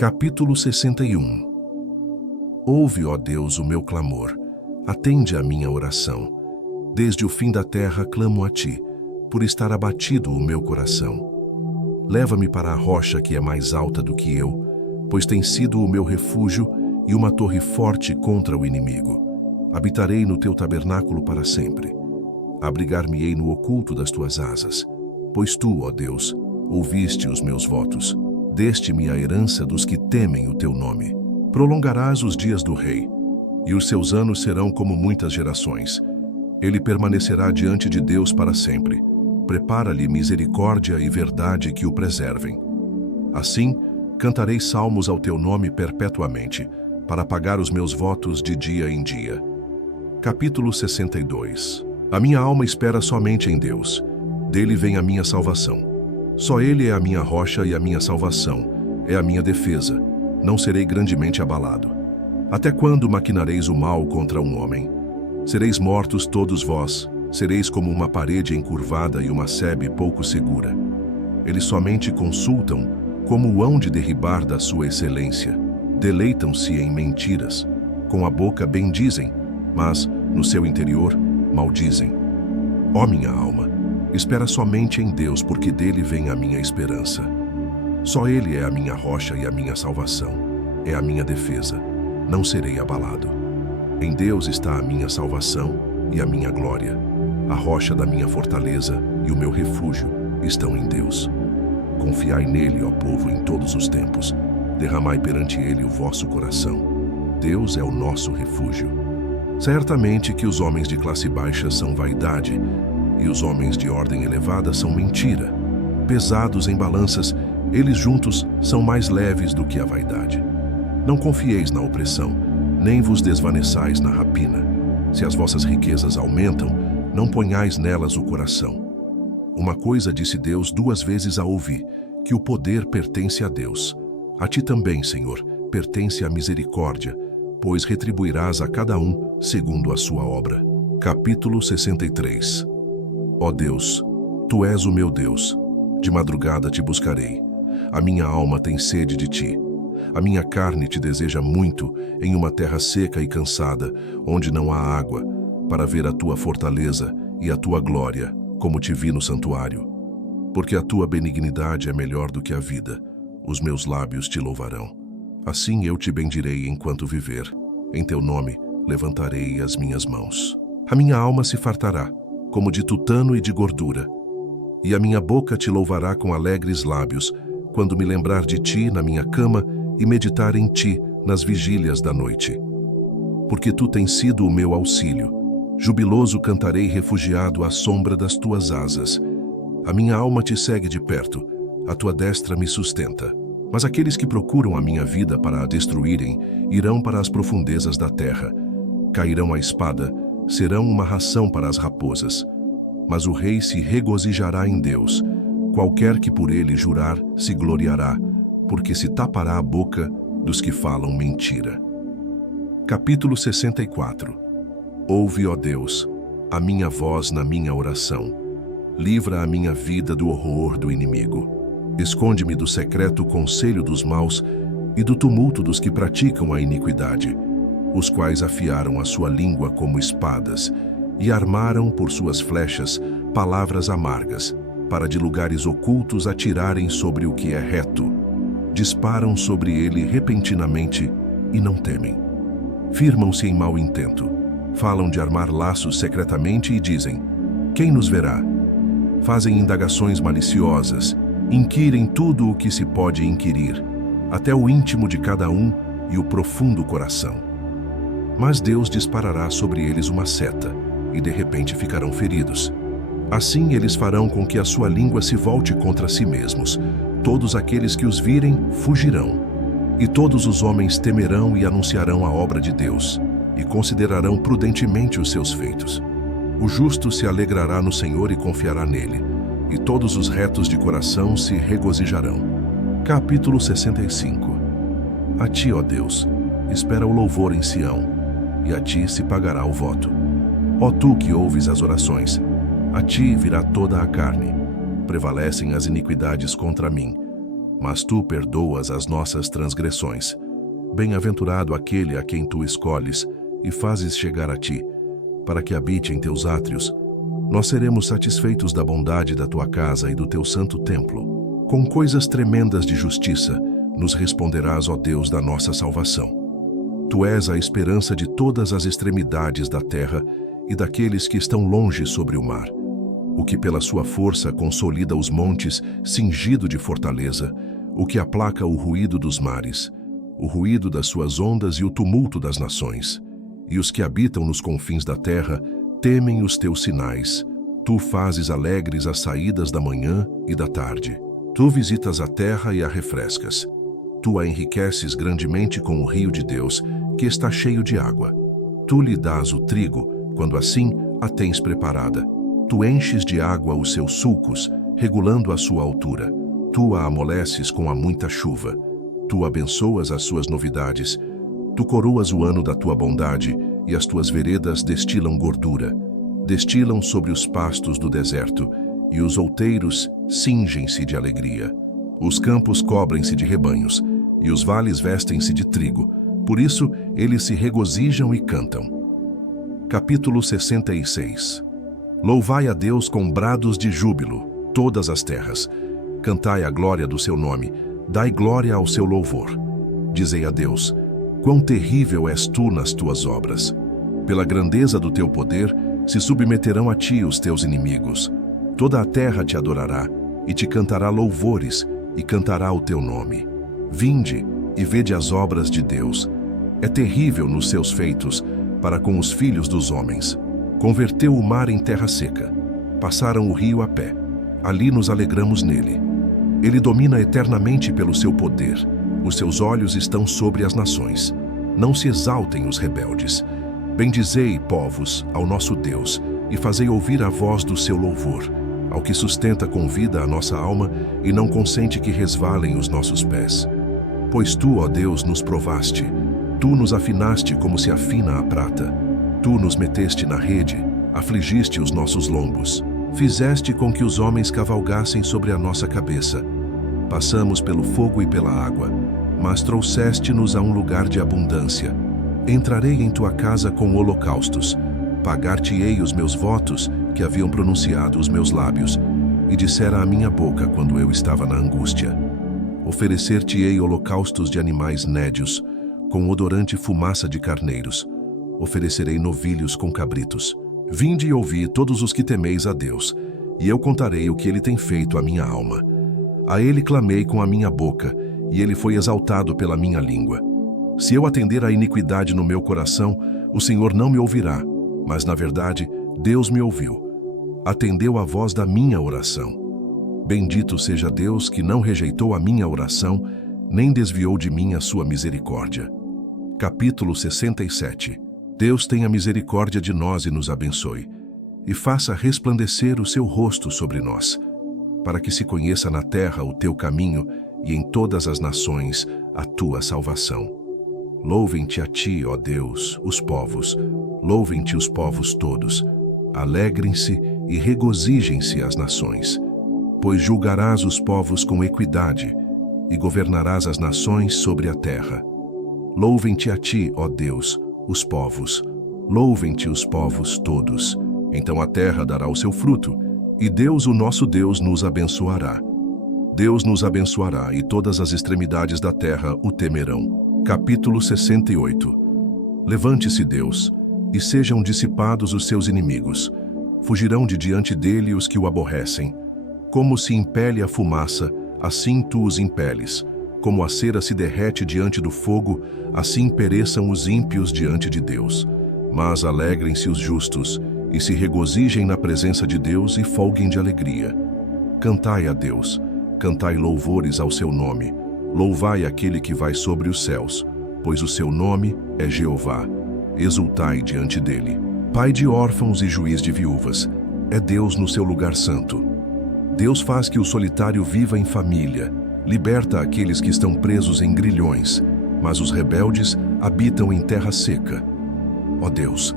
Capítulo 61. Ouve, ó Deus, o meu clamor, atende à minha oração. Desde o fim da terra clamo a ti, por estar abatido o meu coração. Leva-me para a rocha que é mais alta do que eu, pois tem sido o meu refúgio e uma torre forte contra o inimigo. Habitarei no teu tabernáculo para sempre. Abrigar-me-ei no oculto das tuas asas, pois tu, ó Deus, ouviste os meus votos. Deste-me a herança dos que temem o teu nome. Prolongarás os dias do rei, e os seus anos serão como muitas gerações. Ele permanecerá diante de Deus para sempre. Prepara-lhe misericórdia e verdade que o preservem. Assim, cantarei salmos ao teu nome perpetuamente, para pagar os meus votos de dia em dia. Capítulo 62. A minha alma espera somente em Deus. Dele vem a minha salvação. Só Ele é a minha rocha e a minha salvação, é a minha defesa. Não serei grandemente abalado. Até quando maquinareis o mal contra um homem? Sereis mortos todos vós, sereis como uma parede encurvada e uma sebe pouco segura. Eles somente consultam como o hão de derribar da sua excelência. Deleitam-se em mentiras. Com a boca bendizem, mas, no seu interior, maldizem. Ó minha alma, espera somente em Deus, porque dele vem a minha esperança. Só Ele é a minha rocha e a minha salvação, é a minha defesa. Não serei abalado. Em Deus está a minha salvação e a minha glória. A rocha da minha fortaleza e o meu refúgio estão em Deus. Confiai nele, ó povo, em todos os tempos. Derramai perante ele o vosso coração. Deus é o nosso refúgio. Certamente que os homens de classe baixa são vaidade, e os homens de ordem elevada são mentira. Pesados em balanças, eles juntos são mais leves do que a vaidade. Não confieis na opressão, nem vos desvaneçais na rapina. Se as vossas riquezas aumentam, não ponhais nelas o coração. Uma coisa disse Deus 2 vezes a ouvir, que o poder pertence a Deus. A ti também, Senhor, pertence a misericórdia, pois retribuirás a cada um segundo a sua obra. Capítulo 63. Ó Deus, tu és o meu Deus. De madrugada te buscarei. A minha alma tem sede de ti. A minha carne te deseja muito em uma terra seca e cansada, onde não há água, para ver a tua fortaleza e a tua glória, como te vi no santuário. Porque a tua benignidade é melhor do que a vida. Os meus lábios te louvarão. Assim eu te bendirei enquanto viver. Em teu nome levantarei as minhas mãos. A minha alma se fartará, como de tutano e de gordura. E a minha boca te louvará com alegres lábios, quando me lembrar de ti na minha cama e meditar em ti nas vigílias da noite. Porque tu tens sido o meu auxílio. Jubiloso cantarei refugiado à sombra das tuas asas. A minha alma te segue de perto, a tua destra me sustenta. Mas aqueles que procuram a minha vida para a destruírem irão para as profundezas da terra. Cairão à espada, serão uma ração para as raposas. Mas o rei se regozijará em Deus. Qualquer que por ele jurar se gloriará, porque se tapará a boca dos que falam mentira. Capítulo 64. Ouve, ó Deus, a minha voz na minha oração. Livra a minha vida do horror do inimigo. Esconde-me do secreto conselho dos maus e do tumulto dos que praticam a iniquidade, os quais afiaram a sua língua como espadas e armaram por suas flechas palavras amargas, para de lugares ocultos atirarem sobre o que é reto. Disparam sobre ele repentinamente e não temem. Firmam-se em mau intento. Falam de armar laços secretamente e dizem: quem nos verá? Fazem indagações maliciosas, inquirem tudo o que se pode inquirir, até o íntimo de cada um e o profundo coração. Mas Deus disparará sobre eles uma seta, e de repente ficarão feridos. Assim eles farão com que a sua língua se volte contra si mesmos. Todos aqueles que os virem fugirão. E todos os homens temerão e anunciarão a obra de Deus, e considerarão prudentemente os seus feitos. O justo se alegrará no Senhor e confiará nele, e todos os retos de coração se regozijarão. Capítulo 65. A ti, ó Deus, espera o louvor em Sião, e a ti se pagará o voto. Ó tu que ouves as orações, a ti virá toda a carne. Prevalecem as iniquidades contra mim, mas tu perdoas as nossas transgressões. Bem-aventurado aquele a quem tu escolhes e fazes chegar a ti, para que habite em teus átrios. Nós seremos satisfeitos da bondade da tua casa e do teu santo templo. Com coisas tremendas de justiça, nos responderás, ó Deus da nossa salvação. Tu és a esperança de todas as extremidades da terra e daqueles que estão longe sobre o mar. O que pela sua força consolida os montes, cingido de fortaleza, o que aplaca o ruído dos mares, o ruído das suas ondas e o tumulto das nações. E os que habitam nos confins da terra temem os teus sinais. Tu fazes alegres as saídas da manhã e da tarde. Tu visitas a terra e a refrescas. Tu a enriqueces grandemente com o rio de Deus, que está cheio de água. Tu lhe dás o trigo, quando assim a tens preparada. Tu enches de água os seus sulcos, regulando a sua altura. Tu a amoleces com a muita chuva. Tu abençoas as suas novidades. Tu coroas o ano da tua bondade, e as tuas veredas destilam gordura. Destilam sobre os pastos do deserto, e os outeiros cingem-se de alegria. Os campos cobrem-se de rebanhos, e os vales vestem-se de trigo. Por isso, eles se regozijam e cantam. Capítulo 66. Louvai a Deus com brados de júbilo, todas as terras. Cantai a glória do seu nome, dai glória ao seu louvor. Dizei a Deus, quão terrível és tu nas tuas obras. Pela grandeza do teu poder, se submeterão a ti os teus inimigos. Toda a terra te adorará, e te cantará louvores, e cantará o teu nome. Vinde, e vede as obras de Deus. É terrível nos seus feitos, para com os filhos dos homens. Converteu o mar em terra seca. Passaram o rio a pé. Ali nos alegramos nele. Ele domina eternamente pelo seu poder. Os seus olhos estão sobre as nações. Não se exaltem os rebeldes. Bendizei, povos, ao nosso Deus, e fazei ouvir a voz do seu louvor, ao que sustenta com vida a nossa alma e não consente que resvalem os nossos pés. Pois tu, ó Deus, nos provaste. Tu nos afinaste como se afina a prata. Tu nos meteste na rede, afligiste os nossos lombos. Fizeste com que os homens cavalgassem sobre a nossa cabeça. Passamos pelo fogo e pela água, mas trouxeste-nos a um lugar de abundância. Entrarei em tua casa com holocaustos. Pagar-te-ei os meus votos que haviam pronunciado os meus lábios, e dissera a minha boca quando eu estava na angústia. Oferecer-te-ei holocaustos de animais nédios, com odorante fumaça de carneiros. Oferecerei novilhos com cabritos. Vinde e ouvi todos os que temeis a Deus, e eu contarei o que ele tem feito à minha alma. A ele clamei com a minha boca, e ele foi exaltado pela minha língua. Se eu atender à iniquidade no meu coração, o Senhor não me ouvirá, mas na verdade, Deus me ouviu. Atendeu à voz da minha oração. Bendito seja Deus que não rejeitou a minha oração, nem desviou de mim a sua misericórdia. Capítulo 67. Deus tenha misericórdia de nós e nos abençoe, e faça resplandecer o seu rosto sobre nós, para que se conheça na terra o teu caminho e em todas as nações a tua salvação. Louvem-te a ti, ó Deus, os povos, louvem-te os povos todos, alegrem-se e regozijem-se as nações, pois julgarás os povos com equidade e governarás as nações sobre a terra. Louvem-te a ti, ó Deus, os povos, louvem-te os povos todos. Então a terra dará o seu fruto, e Deus, o nosso Deus, nos abençoará. Deus nos abençoará, e todas as extremidades da terra o temerão. Capítulo 68. Levante-se Deus, e sejam dissipados os seus inimigos. Fugirão de diante dele os que o aborrecem. Como se impele a fumaça, assim tu os impeles. Como a cera se derrete diante do fogo, assim pereçam os ímpios diante de Deus. Mas alegrem-se os justos, e se regozijem na presença de Deus e folguem de alegria. Cantai a Deus, cantai louvores ao seu nome. Louvai aquele que vai sobre os céus, pois o seu nome é Jeová. Exultai diante dele. Pai de órfãos e juiz de viúvas, é Deus no seu lugar santo. Deus faz que o solitário viva em família. Liberta aqueles que estão presos em grilhões, mas os rebeldes habitam em terra seca. Ó Deus,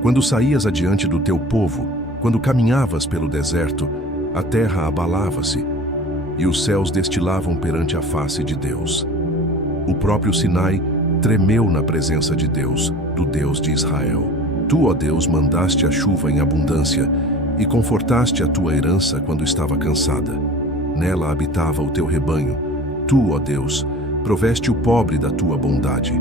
quando saías adiante do teu povo, quando caminhavas pelo deserto, a terra abalava-se. e os céus destilavam perante a face de Deus. O próprio Sinai tremeu na presença de Deus, do Deus de Israel. Tu, ó Deus, mandaste a chuva em abundância e confortaste a tua herança quando estava cansada. Nela habitava o teu rebanho. Tu, ó Deus, proveste o pobre da tua bondade.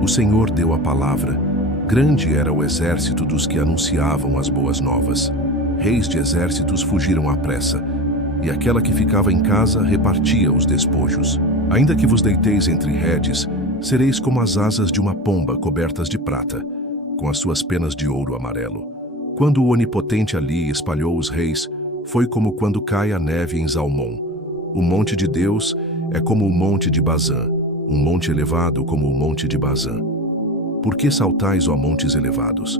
O Senhor deu a palavra. Grande era o exército dos que anunciavam as boas novas. Reis de exércitos fugiram à pressa, e aquela que ficava em casa repartia os despojos. Ainda que vos deiteis entre redes, sereis como as asas de uma pomba cobertas de prata, com as suas penas de ouro amarelo. Quando o Onipotente ali espalhou os reis, foi como quando cai a neve em Zalmon. O monte de Deus é como o monte de Bazã, um monte elevado como o monte de Bazã. Por que saltais, ó montes elevados?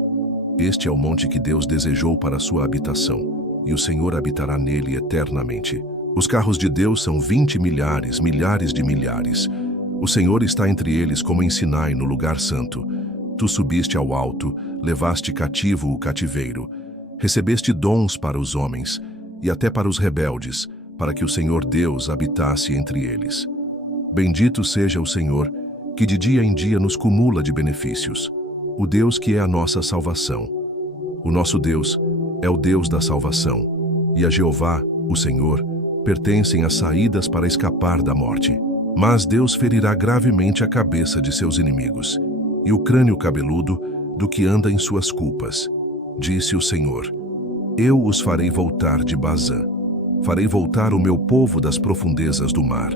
Este é o monte que Deus desejou para a sua habitação, e o Senhor habitará nele eternamente. Os carros de Deus são 20 milhares, milhares de milhares. O Senhor está entre eles como em Sinai, no lugar santo. Tu subiste ao alto, levaste cativo o cativeiro. Recebeste dons para os homens, e até para os rebeldes, para que o Senhor Deus habitasse entre eles. Bendito seja o Senhor, que de dia em dia nos cumula de benefícios. O Deus que é a nossa salvação. O nosso Deus é o Deus da salvação, e a Jeová, o Senhor, pertencem as saídas para escapar da morte. Mas Deus ferirá gravemente a cabeça de seus inimigos, e o crânio cabeludo do que anda em suas culpas. Disse o Senhor: Eu os farei voltar de Bazã. Farei voltar o meu povo das profundezas do mar,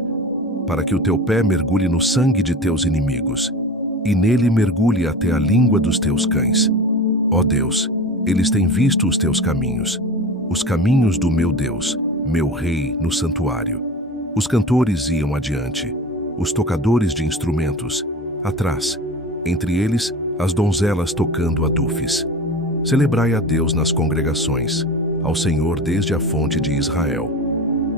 para que o teu pé mergulhe no sangue de teus inimigos, e nele mergulhe até a língua dos teus cães. Ó Deus, eles têm visto os teus caminhos, os caminhos do meu Deus, meu Rei, no santuário. Os cantores iam adiante, os tocadores de instrumentos, atrás, entre eles as donzelas tocando adufes. Celebrai a Deus nas congregações, ao Senhor desde a fonte de Israel.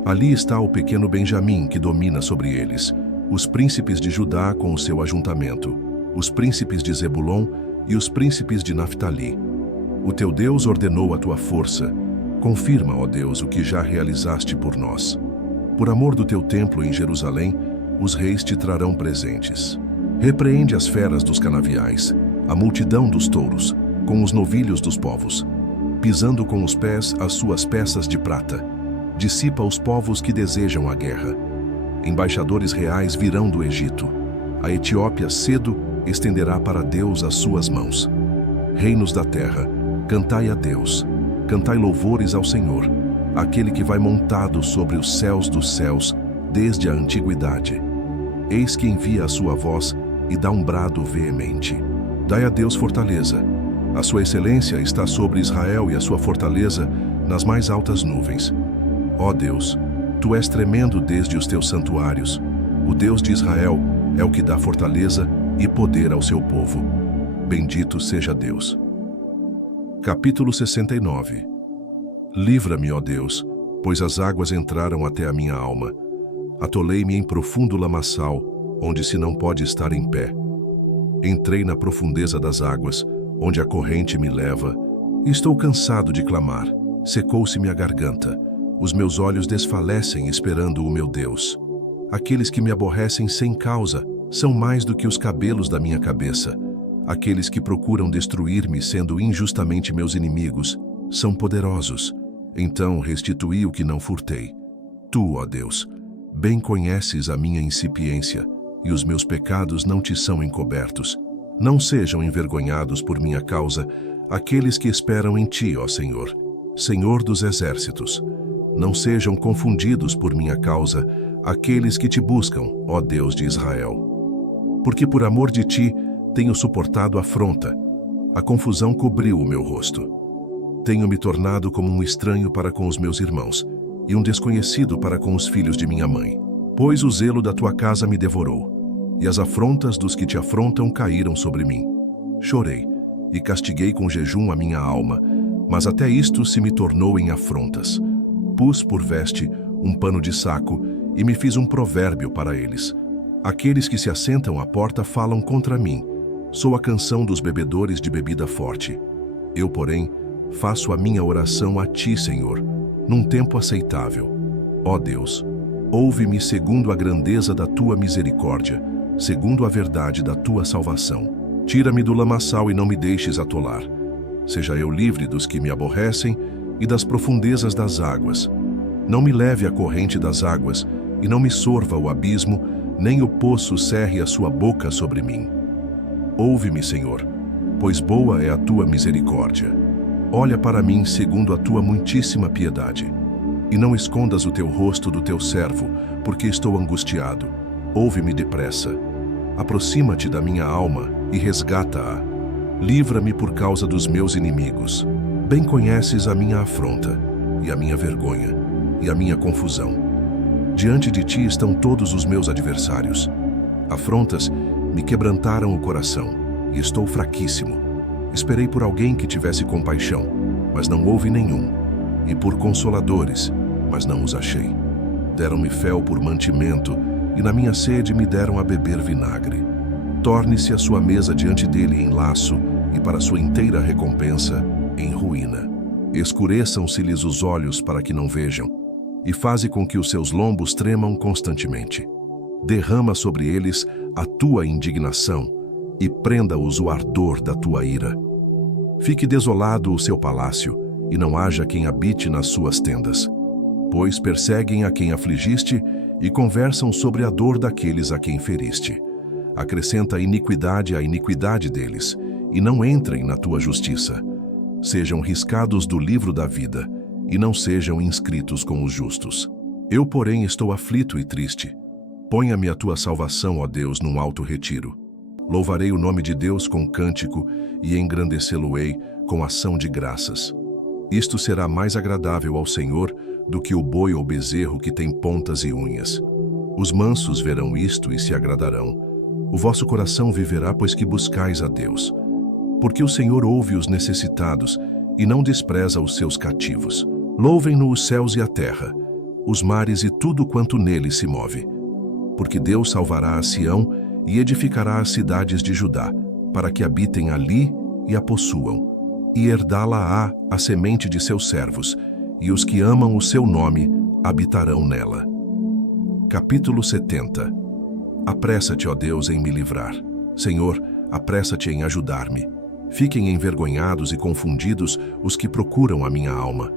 Ali está o pequeno Benjamim que domina sobre eles, os príncipes de Judá com o seu ajuntamento, os príncipes de Zebulon e os príncipes de Naftali. O teu Deus ordenou a tua força. Confirma, ó Deus, o que já realizaste por nós. Por amor do teu templo em Jerusalém, os reis te trarão presentes. Repreende as feras dos canaviais, a multidão dos touros, com os novilhos dos povos, pisando com os pés as suas peças de prata. Dissipa os povos que desejam a guerra. Embaixadores reais virão do Egito. A Etiópia cedo estenderá para Deus as suas mãos. Reinos da terra, cantai a Deus. Cantai louvores ao Senhor, aquele que vai montado sobre os céus dos céus, desde a antiguidade. Eis que envia a sua voz e dá um brado veemente. Dai a Deus fortaleza. A sua excelência está sobre Israel e a sua fortaleza nas mais altas nuvens. Ó Deus, tu és tremendo desde os teus santuários. O Deus de Israel é o que dá fortaleza e poder ao seu povo. Bendito seja Deus. Capítulo 69. Livra-me, ó Deus, pois as águas entraram até a minha alma. Atolei-me em profundo lamaçal, onde se não pode estar em pé. Entrei na profundeza das águas, onde a corrente me leva. Estou cansado de clamar, secou-se-me a garganta. Os meus olhos desfalecem esperando o meu Deus. Aqueles que me aborrecem sem causa são mais do que os cabelos da minha cabeça. Aqueles que procuram destruir-me sendo injustamente meus inimigos são poderosos. Então restituí o que não furtei. Tu, ó Deus, bem conheces a minha incipiência, e os meus pecados não te são encobertos. Não sejam envergonhados por minha causa aqueles que esperam em ti, ó Senhor, Senhor dos exércitos. Não sejam confundidos por minha causa aqueles que te buscam, ó Deus de Israel. Porque por amor de ti tenho suportado a afronta, a confusão cobriu o meu rosto. Tenho me tornado como um estranho para com os meus irmãos, e um desconhecido para com os filhos de minha mãe. Pois o zelo da tua casa me devorou, e as afrontas dos que te afrontam caíram sobre mim. Chorei, e castiguei com jejum a minha alma, mas até isto se me tornou em afrontas. Pus por veste um pano de saco, e me fiz um provérbio para eles. Aqueles que se assentam à porta falam contra mim. Sou a canção dos bebedores de bebida forte. Eu, porém, faço a minha oração a ti, Senhor, num tempo aceitável. Ó Deus, Ouve-me segundo a grandeza da tua misericórdia, segundo a verdade da tua salvação. Tira-me do lamaçal e não me deixes atolar. Seja eu livre dos que me aborrecem e das profundezas das águas. Não me leve à corrente das águas e não me sorva o abismo, nem o poço cerre a sua boca sobre mim. Ouve-me, Senhor, pois boa é a tua misericórdia. Olha para mim segundo a tua muitíssima piedade. E não escondas o teu rosto do teu servo, porque estou angustiado. Ouve-me depressa. Aproxima-te da minha alma e resgata-a. Livra-me por causa dos meus inimigos. Bem conheces a minha afronta, e a minha vergonha, e a minha confusão. Diante de ti estão todos os meus adversários. Afrontas me quebrantaram o coração, e estou fraquíssimo. Esperei por alguém que tivesse compaixão, mas não houve nenhum, e por consoladores, mas não os achei. Deram-me fel por mantimento, e na minha sede me deram a beber vinagre. Torne-se a sua mesa diante dele em laço, e para sua inteira recompensa, em ruína. Escureçam-se-lhes os olhos para que não vejam, e faze com que os seus lombos tremam constantemente. Derrama sobre eles a tua indignação, e prenda-os o ardor da tua ira. Fique desolado o seu palácio, e não haja quem habite nas suas tendas. Pois perseguem a quem afligiste, e conversam sobre a dor daqueles a quem feriste. Acrescenta a iniquidade à iniquidade deles, e não entrem na tua justiça. Sejam riscados do livro da vida, e não sejam inscritos com os justos. Eu, porém, estou aflito e triste. Ponha-me a tua salvação, ó Deus, num alto retiro. Louvarei o nome de Deus com cântico, e engrandecê-lo-ei com ação de graças. Isto será mais agradável ao Senhor do que o boi ou bezerro que tem pontas e unhas. Os mansos verão isto e se agradarão. O vosso coração viverá, pois que buscais a Deus. Porque o Senhor ouve os necessitados e não despreza os seus cativos. Louvem-no os céus e a terra, os mares e tudo quanto nele se move. Porque Deus salvará a Sião e edificará as cidades de Judá, para que habitem ali e a possuam. E herdá-la-á a semente de seus servos, e os que amam o seu nome habitarão nela. Capítulo 70. Apressa-te, ó Deus, em me livrar. Senhor, apressa-te em ajudar-me. Fiquem envergonhados e confundidos os que procuram a minha alma.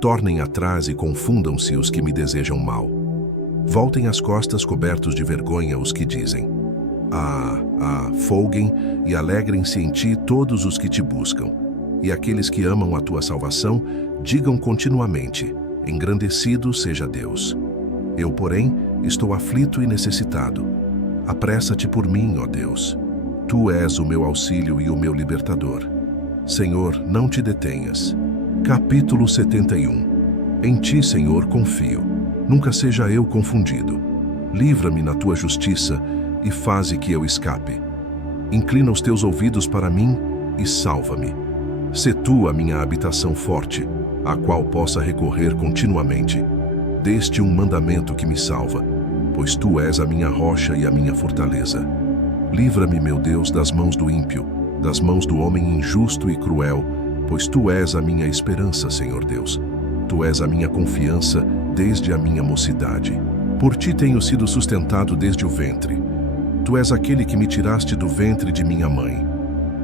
Tornem atrás e confundam-se os que me desejam mal. Voltem as costas cobertos de vergonha os que dizem: folguem e alegrem-se em ti todos os que te buscam. E aqueles que amam a tua salvação, digam continuamente: engrandecido seja Deus. Eu, porém, estou aflito e necessitado. Apressa-te por mim, ó Deus. Tu és o meu auxílio e o meu libertador. Senhor, não te detenhas. Capítulo 71. Em ti, Senhor, confio. Nunca seja eu confundido. Livra-me na tua justiça e faze que eu escape. Inclina os teus ouvidos para mim e salva-me. Sê tu a minha habitação forte, a qual possa recorrer continuamente. Deste um mandamento que me salva, pois tu és a minha rocha e a minha fortaleza. Livra-me, meu Deus, das mãos do ímpio, das mãos do homem injusto e cruel, pois tu és a minha esperança, Senhor Deus. Tu és a minha confiança desde a minha mocidade. Por ti tenho sido sustentado desde o ventre. Tu és aquele que me tiraste do ventre de minha mãe.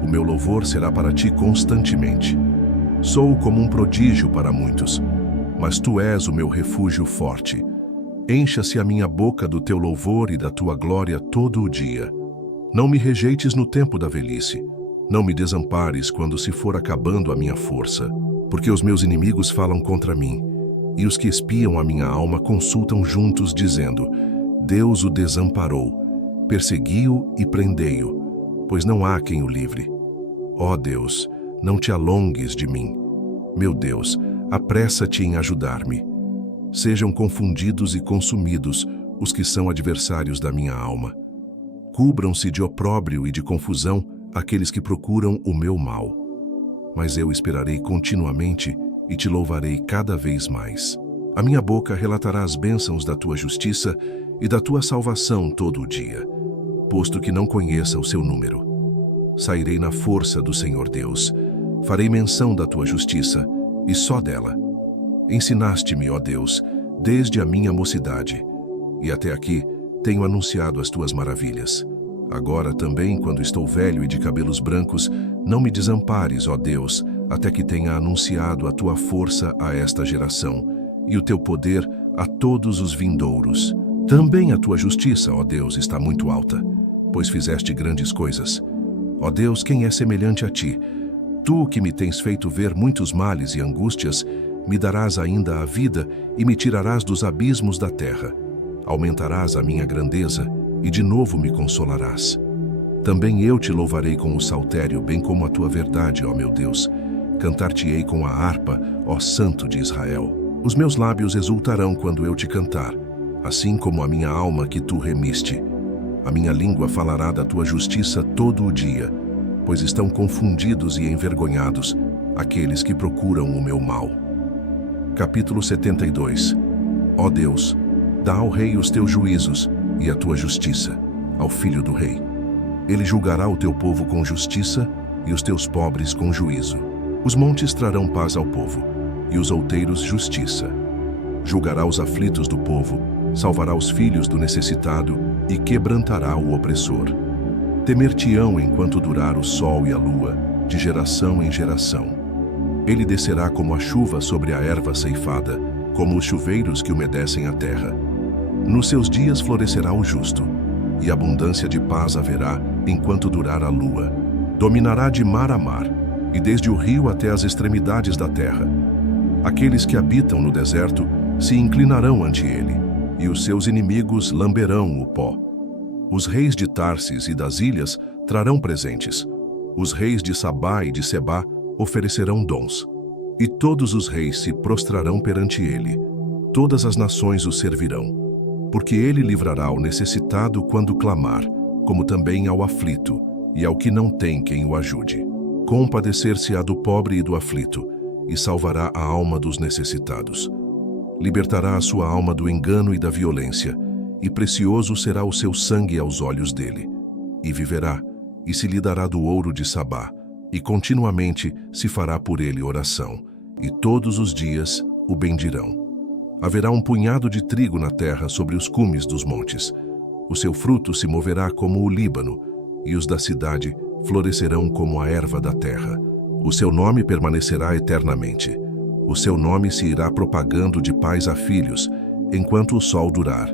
O meu louvor será para ti constantemente. Sou como um prodígio para muitos, mas tu és o meu refúgio forte. Encha-se a minha boca do teu louvor e da tua glória todo o dia. Não me rejeites no tempo da velhice. Não me desampares quando se for acabando a minha força, porque os meus inimigos falam contra mim, e os que espiam a minha alma consultam juntos, dizendo: Deus o desamparou, persegui-o e prendei-o, pois não há quem o livre. Ó Deus, não te alongues de mim. Meu Deus, apressa-te em ajudar-me. Sejam confundidos e consumidos os que são adversários da minha alma. Cubram-se de opróbrio e de confusão aqueles que procuram o meu mal. Mas eu esperarei continuamente e te louvarei cada vez mais. A minha boca relatará as bênçãos da tua justiça e da tua salvação todo o dia, posto que não conheça o seu número. Sairei na força do Senhor Deus. Farei menção da tua justiça, e só dela. Ensinaste-me, ó Deus, desde a minha mocidade, e até aqui tenho anunciado as tuas maravilhas. Agora também, quando estou velho e de cabelos brancos, não me desampares, ó Deus, até que tenha anunciado a tua força a esta geração, e o teu poder a todos os vindouros. Também a tua justiça, ó Deus, está muito alta, pois fizeste grandes coisas. Ó Deus, quem é semelhante a ti? Tu que me tens feito ver muitos males e angústias, me darás ainda a vida e me tirarás dos abismos da terra. Aumentarás a minha grandeza e de novo me consolarás. Também eu te louvarei com o saltério, bem como a tua verdade, ó meu Deus. Cantar-te-ei com a harpa, ó Santo de Israel. Os meus lábios exultarão quando eu te cantar, assim como a minha alma que tu remiste. A minha língua falará da tua justiça todo o dia, pois estão confundidos e envergonhados aqueles que procuram o meu mal. Capítulo 72. Ó Deus, dá ao rei os teus juízos e a tua justiça, ao filho do rei. Ele julgará o teu povo com justiça e os teus pobres com juízo. Os montes trarão paz ao povo, e os outeiros justiça. Julgará os aflitos do povo, salvará os filhos do necessitado e quebrantará o opressor. Temer-te-ão enquanto durar o sol e a lua, de geração em geração. Ele descerá como a chuva sobre a erva ceifada, como os chuveiros que umedecem a terra. Nos seus dias florescerá o justo, e abundância de paz haverá enquanto durar a lua. Dominará de mar a mar, e desde o rio até as extremidades da terra. Aqueles que habitam no deserto se inclinarão ante ele, e os seus inimigos lamberão o pó. Os reis de Tarsis e das ilhas trarão presentes. Os reis de Sabá e de Sebá oferecerão dons. E todos os reis se prostrarão perante ele. Todas as nações o servirão. Porque ele livrará o necessitado quando clamar, como também ao aflito, e ao que não tem quem o ajude. Compadecer-se-á do pobre e do aflito, e salvará a alma dos necessitados. Libertará a sua alma do engano e da violência, e precioso será o seu sangue aos olhos dele. E viverá, e se lhe dará do ouro de Sabá, e continuamente se fará por ele oração, e todos os dias o bendirão. Haverá um punhado de trigo na terra sobre os cumes dos montes. O seu fruto se moverá como o Líbano, e os da cidade florescerão como a erva da terra. O seu nome permanecerá eternamente. O seu nome se irá propagando de pais a filhos, enquanto o sol durar,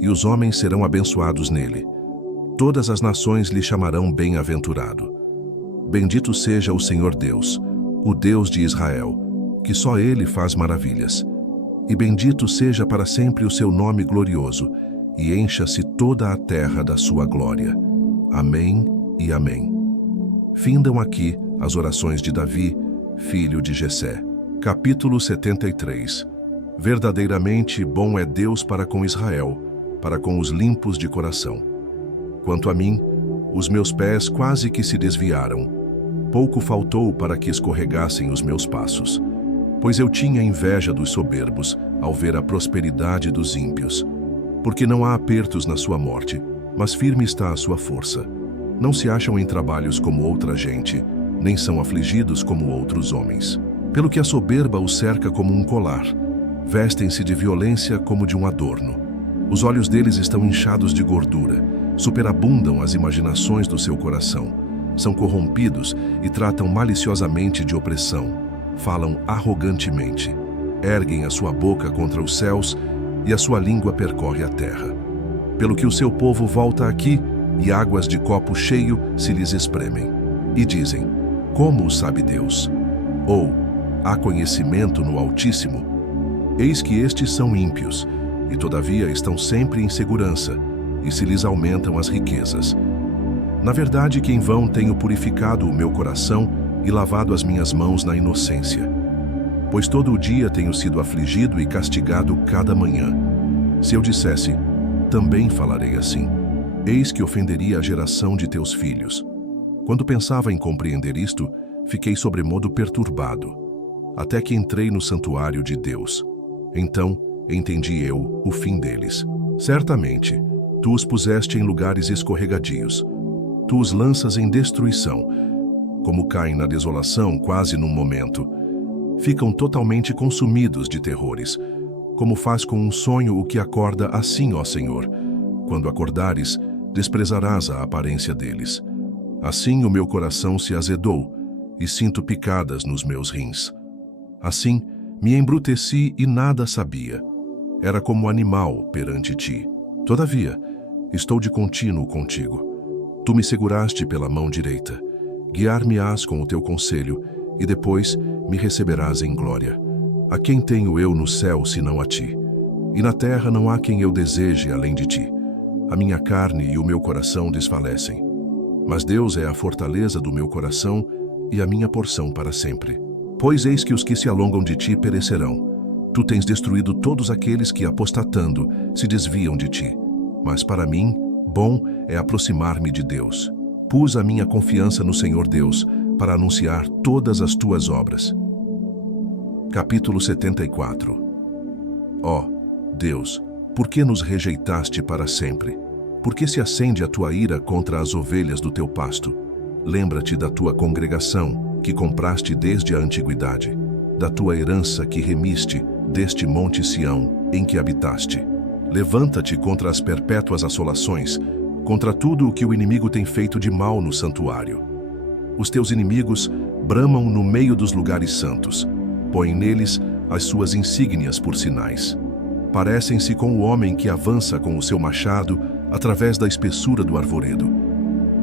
e os homens serão abençoados nele. Todas as nações lhe chamarão bem-aventurado. Bendito seja o Senhor Deus, o Deus de Israel, que só ele faz maravilhas. E bendito seja para sempre o seu nome glorioso, e encha-se toda a terra da sua glória. Amém e amém. Findam aqui as orações de Davi, filho de Jessé. Capítulo 73. Verdadeiramente bom é Deus para com Israel, para com os limpos de coração. Quanto a mim, os meus pés quase que se desviaram. Pouco faltou para que escorregassem os meus passos. Pois eu tinha inveja dos soberbos ao ver a prosperidade dos ímpios. Porque não há apertos na sua morte, mas firme está a sua força. Não se acham em trabalhos como outra gente, nem são afligidos como outros homens. Pelo que a soberba os cerca como um colar, vestem-se de violência como de um adorno. Os olhos deles estão inchados de gordura, superabundam as imaginações do seu coração. São corrompidos e tratam maliciosamente de opressão. Falam arrogantemente, erguem a sua boca contra os céus e a sua língua percorre a terra. Pelo que o seu povo volta aqui e águas de copo cheio se lhes espremem. E dizem, como o sabe Deus? Ou, há conhecimento no Altíssimo? Eis que estes são ímpios, e todavia estão sempre em segurança, e se lhes aumentam as riquezas. Na verdade que em vão tenho purificado o meu coração e lavado as minhas mãos na inocência. Pois todo o dia tenho sido afligido e castigado cada manhã. Se eu dissesse, também falarei assim, eis que ofenderia a geração de teus filhos. Quando pensava em compreender isto, fiquei sobremodo perturbado, até que entrei no santuário de Deus. Então entendi eu o fim deles. Certamente, tu os puseste em lugares escorregadios. Tu os lanças em destruição, como caem na desolação quase num momento. Ficam totalmente consumidos de terrores. Como faz com um sonho o que acorda, assim, ó Senhor. Quando acordares, desprezarás a aparência deles. Assim o meu coração se azedou, e sinto picadas nos meus rins. Assim, me embruteci e nada sabia. Era como animal perante ti. Todavia, estou de contínuo contigo. Tu me seguraste pela mão direita. Guiar-me-ás com o teu conselho, e depois me receberás em glória. A quem tenho eu no céu, senão a ti? E na terra não há quem eu deseje além de ti. A minha carne e o meu coração desfalecem. Mas Deus é a fortaleza do meu coração e a minha porção para sempre. Pois eis que os que se alongam de ti perecerão. Tu tens destruído todos aqueles que, apostatando, se desviam de ti. Mas para mim, bom é aproximar-me de Deus. Pus a minha confiança no Senhor Deus para anunciar todas as tuas obras. Capítulo 74. Ó Deus, por que nos rejeitaste para sempre? Por que se acende a tua ira contra as ovelhas do teu pasto? Lembra-te da tua congregação, que compraste desde a antiguidade, da tua herança que remiste deste monte Sião, em que habitaste. Levanta-te contra as perpétuas assolações, contra tudo o que o inimigo tem feito de mal no santuário. Os teus inimigos bramam no meio dos lugares santos, põem neles as suas insígnias por sinais. Parecem-se com o homem que avança com o seu machado através da espessura do arvoredo.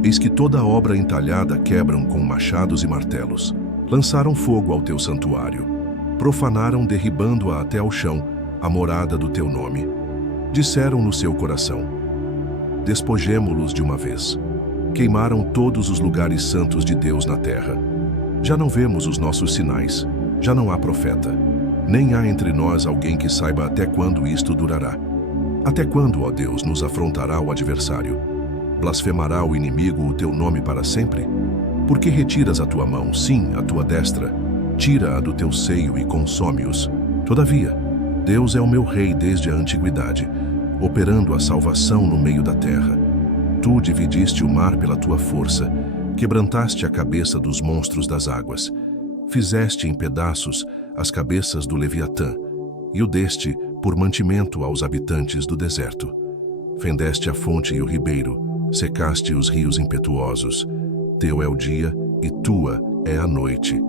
Eis que toda a obra entalhada quebram com machados e martelos. Lançaram fogo ao teu santuário. Profanaram, derribando-a até ao chão, a morada do teu nome. Disseram no seu coração: despojemo-los de uma vez. Queimaram todos os lugares santos de Deus na terra. Já não vemos os nossos sinais, já não há profeta. Nem há entre nós alguém que saiba até quando isto durará. Até quando, ó Deus, nos afrontará o adversário? Blasfemará o inimigo o teu nome para sempre? Por que retiras a tua mão, sim, a tua destra? Tira-a do teu seio e consome-os. Todavia, Deus é o meu rei desde a antiguidade, operando a salvação no meio da terra. Tu dividiste o mar pela tua força, quebrantaste a cabeça dos monstros das águas. Fizeste em pedaços as cabeças do Leviatã, e o deste por mantimento aos habitantes do deserto. Fendeste a fonte e o ribeiro, secaste os rios impetuosos. Teu é o dia e tua é a noite.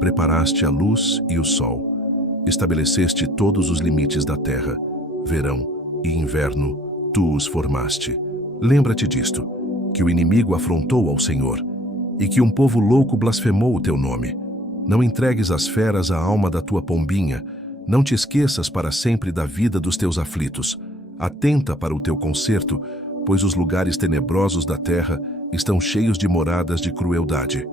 Preparaste a luz e o sol. Estabeleceste todos os limites da terra. Verão e inverno, tu os formaste. Lembra-te disto, que o inimigo afrontou ao Senhor, e que um povo louco blasfemou o teu nome. Não entregues às feras a alma da tua pombinha, não te esqueças para sempre da vida dos teus aflitos. Atenta para o teu conserto, pois os lugares tenebrosos da terra estão cheios de moradas de crueldade.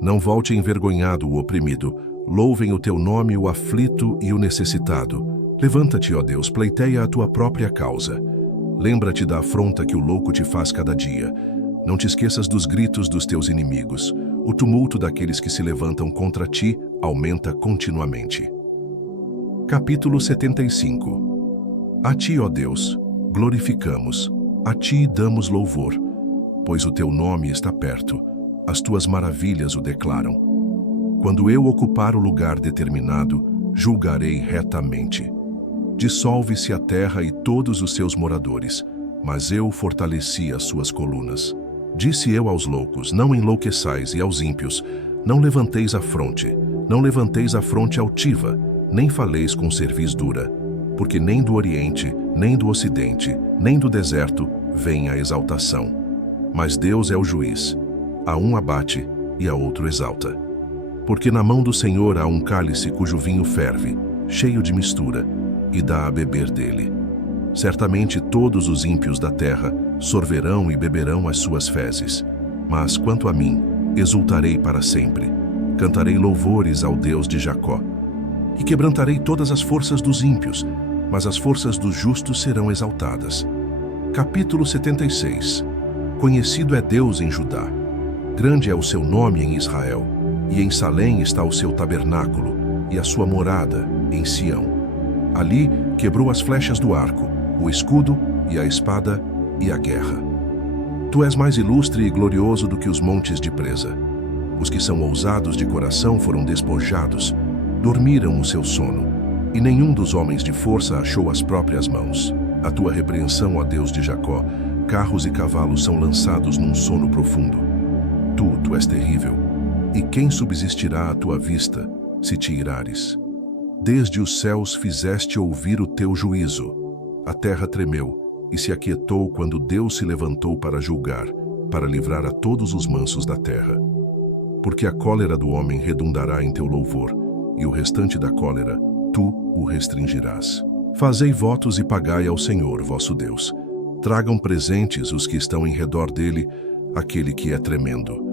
Não volte envergonhado o oprimido, louvem o teu nome o aflito e o necessitado. Levanta-te, ó Deus, pleiteia a tua própria causa. Lembra-te da afronta que o louco te faz cada dia. Não te esqueças dos gritos dos teus inimigos. O tumulto daqueles que se levantam contra ti aumenta continuamente. Capítulo 75. A ti, ó Deus, glorificamos, a ti damos louvor, pois o teu nome está perto, as tuas maravilhas o declaram. Quando eu ocupar o lugar determinado, julgarei retamente. Dissolve-se a terra e todos os seus moradores, mas eu fortaleci as suas colunas. Disse eu aos loucos, não enlouqueçais, e aos ímpios, não levanteis a fronte, não levanteis a fronte altiva, nem faleis com cerviz dura, porque nem do Oriente, nem do Ocidente, nem do deserto vem a exaltação. Mas Deus é o juiz, a um abate e a outro exalta. Porque na mão do Senhor há um cálice cujo vinho ferve, cheio de mistura, e dá a beber dele. Certamente todos os ímpios da terra sorverão e beberão as suas fezes. Mas quanto a mim, exultarei para sempre. Cantarei louvores ao Deus de Jacó. E quebrantarei todas as forças dos ímpios, mas as forças dos justos serão exaltadas. Capítulo 76. Conhecido é Deus em Judá. Grande é o seu nome em Israel. E em Salém está o seu tabernáculo, e a sua morada em Sião. Ali quebrou as flechas do arco, o escudo e a espada e a guerra. Tu és mais ilustre e glorioso do que os montes de presa. Os que são ousados de coração foram despojados, dormiram o seu sono. e nenhum dos homens de força achou as próprias mãos. A tua repreensão, ó Deus de Jacó, carros e cavalos são lançados num sono profundo. Tu és terrível, e quem subsistirá à tua vista, se te irares? Desde os céus fizeste ouvir o teu juízo. A terra tremeu e se aquietou quando Deus se levantou para julgar, para livrar a todos os mansos da terra. Porque a cólera do homem redundará em teu louvor, e o restante da cólera tu o restringirás. Fazei votos e pagai ao Senhor, vosso Deus. Tragam presentes os que estão em redor dele, aquele que é tremendo.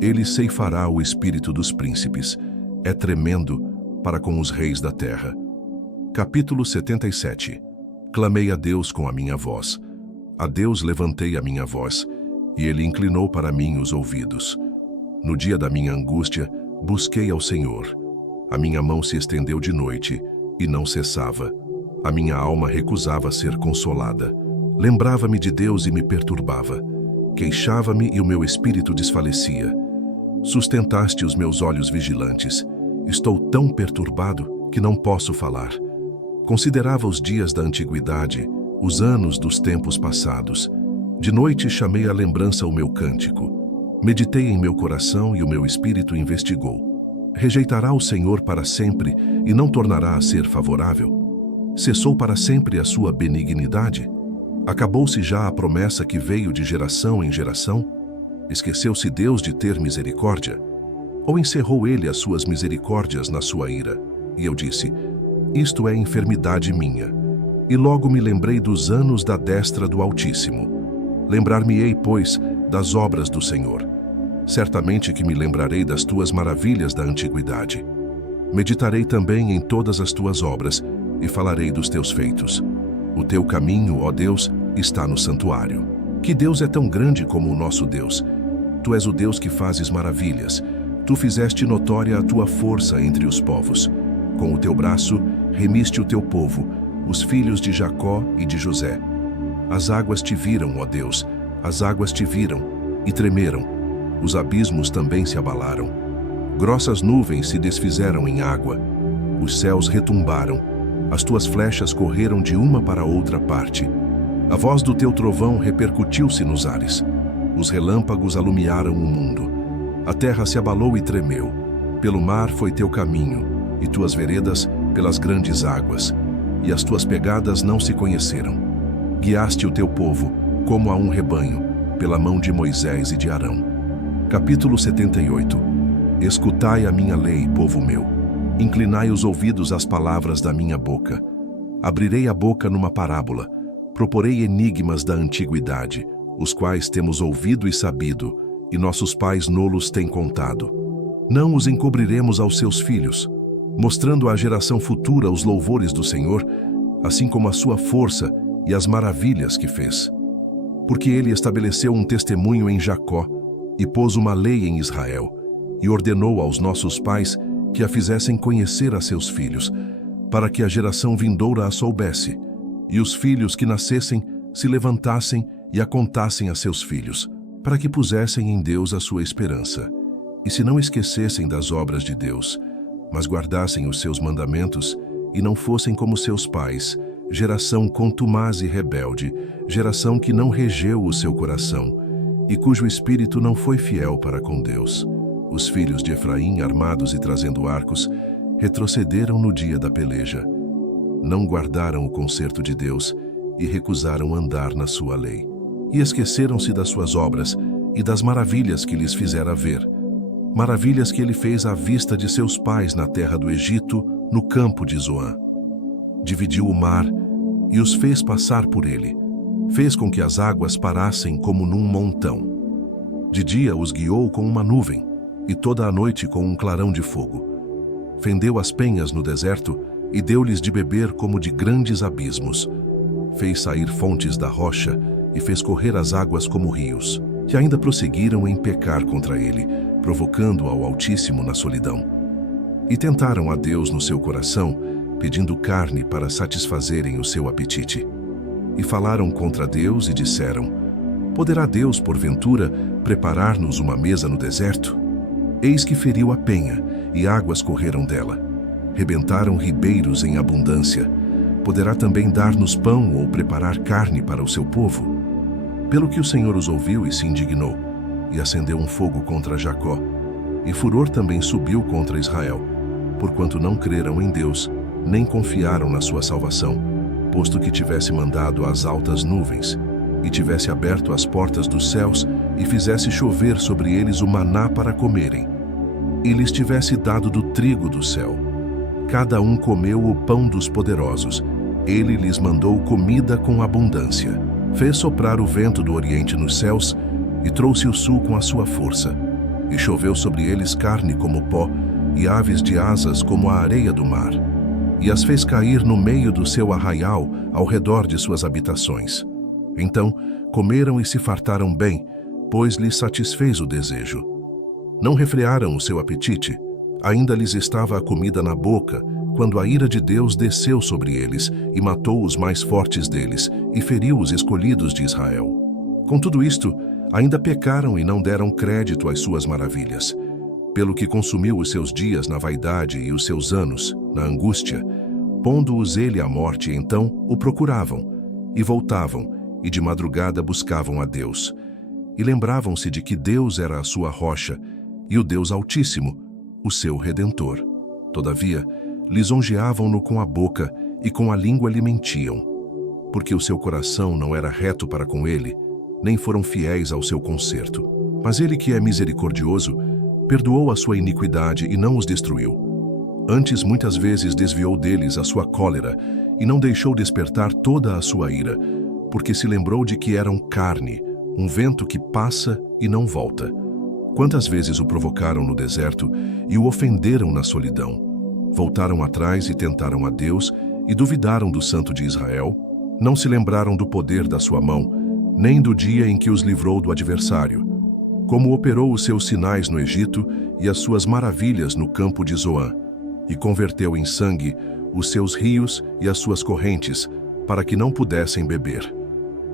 Ele ceifará o espírito dos príncipes. É tremendo para com os reis da terra. Capítulo 77. Clamei a Deus com a minha voz. A Deus levantei a minha voz, e ele inclinou para mim os ouvidos. No dia da minha angústia, busquei ao Senhor. A minha mão se estendeu de noite, e não cessava. A minha alma recusava ser consolada. Lembrava-me de Deus e me perturbava. Queixava-me e o meu espírito desfalecia. Sustentaste os meus olhos vigilantes. Estou tão perturbado que não posso falar. Considerava os dias da antiguidade, os anos dos tempos passados. De noite chamei à lembrança o meu cântico. Meditei em meu coração e o meu espírito investigou. Rejeitará o Senhor para sempre e não tornará a ser favorável? Cessou para sempre a sua benignidade? Acabou-se já a promessa que veio de geração em geração? Esqueceu-se Deus de ter misericórdia? Ou encerrou ele as suas misericórdias na sua ira? E eu disse, isto é enfermidade minha. E logo me lembrei dos anos da destra do Altíssimo. Lembrar-me-ei, pois, das obras do Senhor. Certamente que me lembrarei das tuas maravilhas da antiguidade. Meditarei também em todas as tuas obras e falarei dos teus feitos. O teu caminho, ó Deus, está no santuário. Que Deus é tão grande como o nosso Deus? Tu és o Deus que fazes maravilhas. Tu fizeste notória a tua força entre os povos. Com o teu braço, remiste o teu povo, os filhos de Jacó e de José. As águas te viram, ó Deus, as águas te viram e tremeram. Os abismos também se abalaram. Grossas nuvens se desfizeram em água. Os céus retumbaram. As tuas flechas correram de uma para outra parte. A voz do teu trovão repercutiu-se nos ares. Os relâmpagos alumiaram o mundo. A terra se abalou e tremeu. Pelo mar foi teu caminho, e tuas veredas pelas grandes águas. E as tuas pegadas não se conheceram. Guiaste o teu povo, como a um rebanho, pela mão de Moisés e de Arão. Capítulo 78. Escutai a minha lei, povo meu. Inclinai os ouvidos às palavras da minha boca. Abrirei a boca numa parábola. Proporei enigmas da antiguidade, os quais temos ouvido e sabido, e nossos pais nolos têm contado. Não os encobriremos aos seus filhos, mostrando à geração futura os louvores do Senhor, assim como a sua força e as maravilhas que fez. Porque ele estabeleceu um testemunho em Jacó, e pôs uma lei em Israel, e ordenou aos nossos pais que a fizessem conhecer a seus filhos, para que a geração vindoura a soubesse, e os filhos que nascessem se levantassem e a contassem a seus filhos, para que pusessem em Deus a sua esperança, e se não esquecessem das obras de Deus, mas guardassem os seus mandamentos, e não fossem como seus pais, geração contumaz e rebelde, geração que não regeu o seu coração, e cujo espírito não foi fiel para com Deus. Os filhos de Efraim, armados e trazendo arcos, retrocederam no dia da peleja. Não guardaram o concerto de Deus e recusaram andar na sua lei. E esqueceram-se das suas obras e das maravilhas que lhes fizera ver. Maravilhas que ele fez à vista de seus pais na terra do Egito, no campo de Zoã. Dividiu o mar e os fez passar por ele. Fez com que as águas parassem como num montão. De dia os guiou com uma nuvem, e toda a noite com um clarão de fogo. Fendeu as penhas no deserto e deu-lhes de beber como de grandes abismos. Fez sair fontes da rocha e fez correr as águas como rios, que ainda prosseguiram em pecar contra ele, provocando ao Altíssimo na solidão. E tentaram a Deus no seu coração, pedindo carne para satisfazerem o seu apetite. E falaram contra Deus e disseram: poderá Deus, porventura, preparar-nos uma mesa no deserto? Eis que feriu a penha, e águas correram dela. rebentaram ribeiros em abundância. Poderá também dar-nos pão ou preparar carne para o seu povo? Pelo que o Senhor os ouviu e se indignou, e acendeu um fogo contra Jacó, e furor também subiu contra Israel, porquanto não creram em Deus, nem confiaram na sua salvação, posto que tivesse mandado as altas nuvens, e tivesse aberto as portas dos céus, e fizesse chover sobre eles o maná para comerem, e lhes tivesse dado do trigo do céu. Cada um comeu o pão dos poderosos, ele lhes mandou comida com abundância. Fez soprar o vento do oriente nos céus, e trouxe o sul com a sua força. E choveu sobre eles carne como pó, e aves de asas como a areia do mar. E as fez cair no meio do seu arraial, ao redor de suas habitações. Então comeram e se fartaram bem, pois lhes satisfez o desejo. Não refrearam o seu apetite, ainda lhes estava a comida na boca, quando a ira de Deus desceu sobre eles, e matou os mais fortes deles, e feriu os escolhidos de Israel. Com tudo isto, ainda pecaram e não deram crédito às suas maravilhas. Pelo que consumiu os seus dias na vaidade e os seus anos na angústia, pondo-os ele à morte, então o procuravam, e voltavam, e de madrugada buscavam a Deus. E lembravam-se de que Deus era a sua rocha, e o Deus Altíssimo, o seu Redentor. Todavia, lisonjeavam-no com a boca, e com a língua lhe mentiam, porque o seu coração não era reto para com ele, nem foram fiéis ao seu conserto. Mas ele, que é misericordioso, perdoou a sua iniquidade e não os destruiu. Antes, muitas vezes desviou deles a sua cólera, e não deixou despertar toda a sua ira, porque se lembrou de que eram carne, um vento que passa e não volta. Quantas vezes o provocaram no deserto e o ofenderam na solidão? Voltaram atrás e tentaram a Deus, e duvidaram do Santo de Israel. Não se lembraram do poder da sua mão, nem do dia em que os livrou do adversário, como operou os seus sinais no Egito e as suas maravilhas no campo de Zoã, e converteu em sangue os seus rios e as suas correntes, para que não pudessem beber.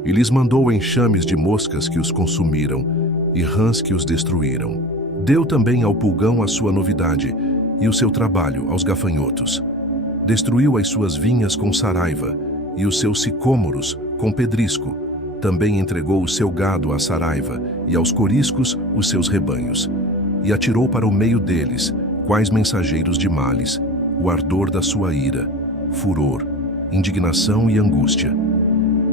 E lhes mandou enxames de moscas que os consumiram, e rãs que os destruíram. Deu também ao pulgão a sua novidade, e o seu trabalho aos gafanhotos. Destruiu as suas vinhas com saraiva, e os seus sicômoros com pedrisco. Também entregou o seu gado à saraiva, e aos coriscos os seus rebanhos. E atirou para o meio deles, quais mensageiros de males, o ardor da sua ira, furor, indignação e angústia.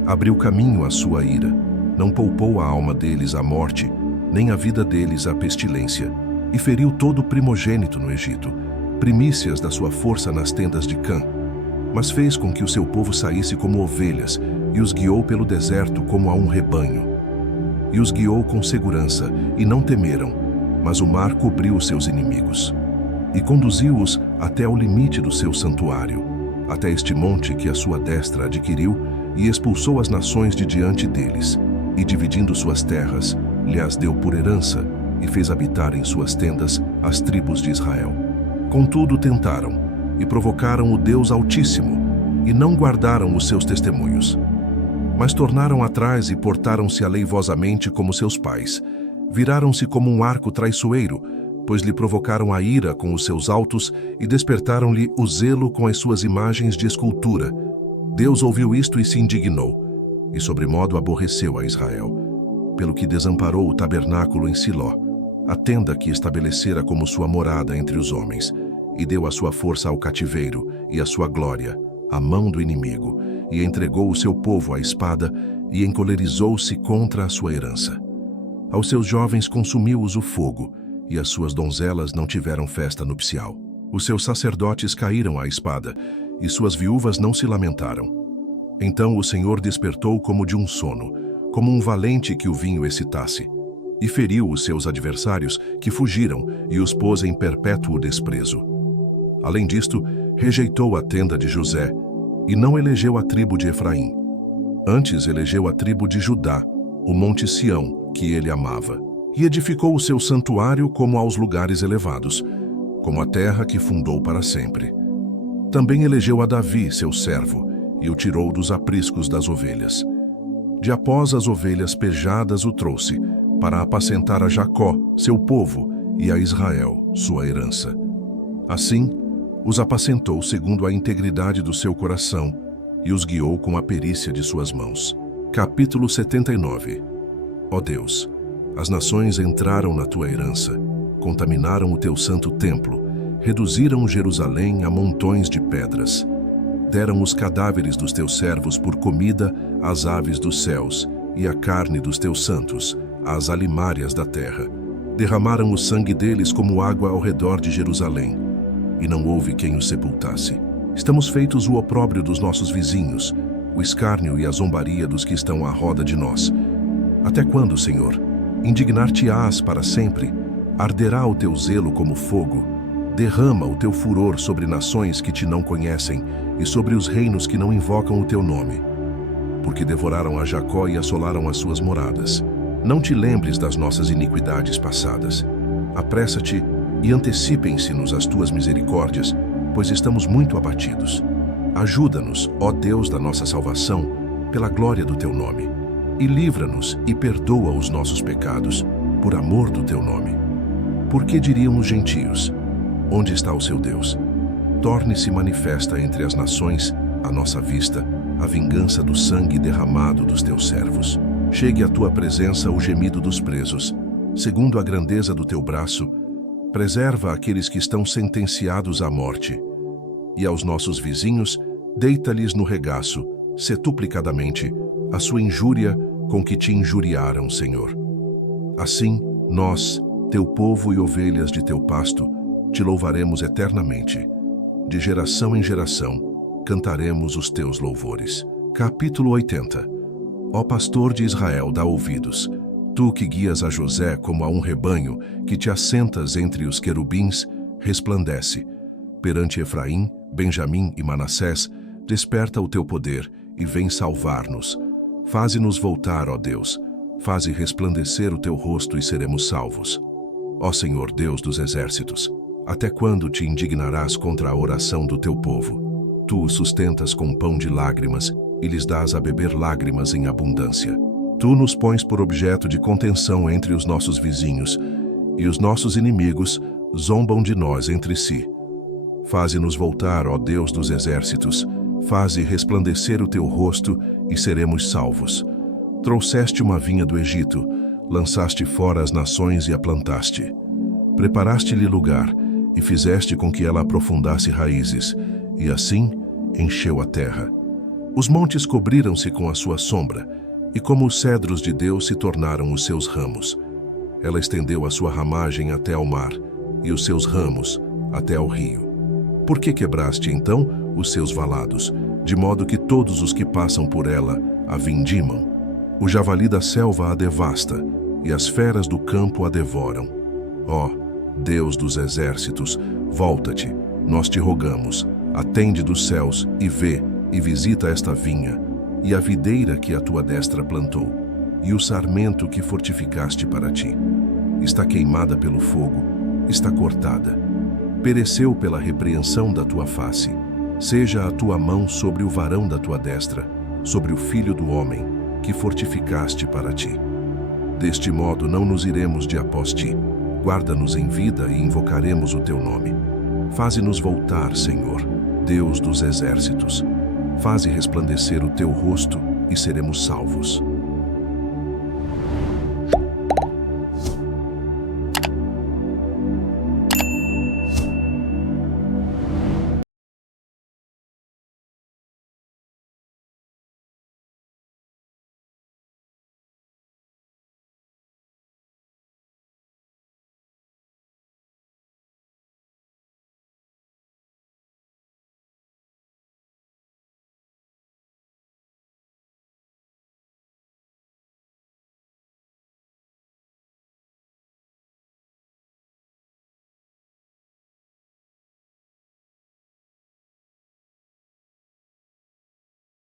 Abriu caminho à sua ira, não poupou a alma deles à morte, nem a vida deles à pestilência, e feriu todo o primogênito no Egito, primícias da sua força nas tendas de Cã. Mas fez com que o seu povo saísse como ovelhas, e os guiou pelo deserto como a um rebanho. E os guiou com segurança, e não temeram, mas o mar cobriu os seus inimigos. E conduziu-os até ao limite do seu santuário, até este monte que a sua destra adquiriu, e expulsou as nações de diante deles, e dividindo suas terras, lhes deu por herança, e fez habitar em suas tendas as tribos de Israel. Contudo tentaram, e provocaram o Deus Altíssimo, e não guardaram os seus testemunhos. Mas tornaram atrás e portaram-se aleivosamente como seus pais. Viraram-se como um arco traiçoeiro, pois lhe provocaram a ira com os seus altos e despertaram-lhe o zelo com as suas imagens de escultura. Deus ouviu isto e se indignou, e sobremodo aborreceu a Israel, pelo que desamparou o tabernáculo em Siló, a tenda que estabelecera como sua morada entre os homens, e deu a sua força ao cativeiro e a sua glória à mão do inimigo, e entregou o seu povo à espada, e encolerizou-se contra a sua herança. Aos seus jovens consumiu-os o fogo, e as suas donzelas não tiveram festa nupcial. Os seus sacerdotes caíram à espada, e suas viúvas não se lamentaram. Então o Senhor despertou como de um sono, como um valente que o vinho excitasse, e feriu os seus adversários, que fugiram, e os pôs em perpétuo desprezo. Além disto, rejeitou a tenda de José, e não elegeu a tribo de Efraim. Antes elegeu a tribo de Judá, o monte Sião, que ele amava. E edificou o seu santuário como aos lugares elevados, como a terra que fundou para sempre. Também elegeu a Davi, seu servo, e o tirou dos apriscos das ovelhas. De após as ovelhas pejadas o trouxe, para apacentar a Jacó, seu povo, e a Israel, sua herança. Assim, Os apacentou segundo a integridade do seu coração e os guiou com a perícia de suas mãos. Capítulo 79. Ó Deus, as nações entraram na tua herança, contaminaram o teu santo templo, reduziram Jerusalém a montões de pedras. Deram os cadáveres dos teus servos por comida às aves dos céus e a carne dos teus santos às alimárias da terra. Derramaram o sangue deles como água ao redor de Jerusalém, e não houve quem os sepultasse. Estamos feitos o opróbrio dos nossos vizinhos, o escárnio e a zombaria dos que estão à roda de nós. Até quando, Senhor? Indignar-te-ás para sempre? Arderá o teu zelo como fogo? Derrama o teu furor sobre nações que te não conhecem e sobre os reinos que não invocam o teu nome. Porque devoraram a Jacó e assolaram as suas moradas. Não te lembres das nossas iniquidades passadas. Apressa-te e antecipem-se-nos as tuas misericórdias, pois estamos muito abatidos. Ajuda-nos, ó Deus da nossa salvação, pela glória do teu nome. E livra-nos e perdoa os nossos pecados, por amor do teu nome. Por que diriam os gentios: onde está o seu Deus? Torne-se manifesta entre as nações, à nossa vista, a vingança do sangue derramado dos teus servos. Chegue à tua presença o gemido dos presos. Segundo a grandeza do teu braço, preserva aqueles que estão sentenciados à morte. E aos nossos vizinhos, deita-lhes no regaço, setuplicadamente, a sua injúria com que te injuriaram, Senhor. Assim, nós, teu povo e ovelhas de teu pasto, te louvaremos eternamente. De geração em geração, cantaremos os teus louvores. Capítulo 80. Ó pastor de Israel, dá ouvidos. Tu que guias a José como a um rebanho, que te assentas entre os querubins, resplandece. Perante Efraim, Benjamim e Manassés, desperta o teu poder e vem salvar-nos. Faze-nos voltar, ó Deus. Faze resplandecer o teu rosto e seremos salvos. Ó Senhor Deus dos exércitos, até quando te indignarás contra a oração do teu povo? Tu os sustentas com pão de lágrimas e lhes dás a beber lágrimas em abundância. Tu nos pões por objeto de contenção entre os nossos vizinhos, e os nossos inimigos zombam de nós entre si. Faze-nos voltar, ó Deus dos exércitos, faze resplandecer o teu rosto e seremos salvos. Trouxeste uma vinha do Egito, lançaste fora as nações e a plantaste. Preparaste-lhe lugar e fizeste com que ela aprofundasse raízes, e assim encheu a terra. Os montes cobriram-se com a sua sombra, e como os cedros de Deus se tornaram os seus ramos. Ela estendeu a sua ramagem até ao mar, e os seus ramos até ao rio. Por que quebraste, então, os seus valados, de modo que todos os que passam por ela a vindimam? O javali da selva a devasta, e as feras do campo a devoram. Ó, Deus dos exércitos, volta-te, nós te rogamos, atende dos céus e vê, e visita esta vinha, e a videira que a tua destra plantou, e o sarmento que fortificaste para ti. Está queimada pelo fogo, está cortada. Pereceu pela repreensão da tua face. Seja a tua mão sobre o varão da tua destra, sobre o filho do homem, que fortificaste para ti. Deste modo não nos iremos de após ti. Guarda-nos em vida e invocaremos o teu nome. Faze-nos voltar, Senhor, Deus dos exércitos. Faze resplandecer o teu rosto e seremos salvos.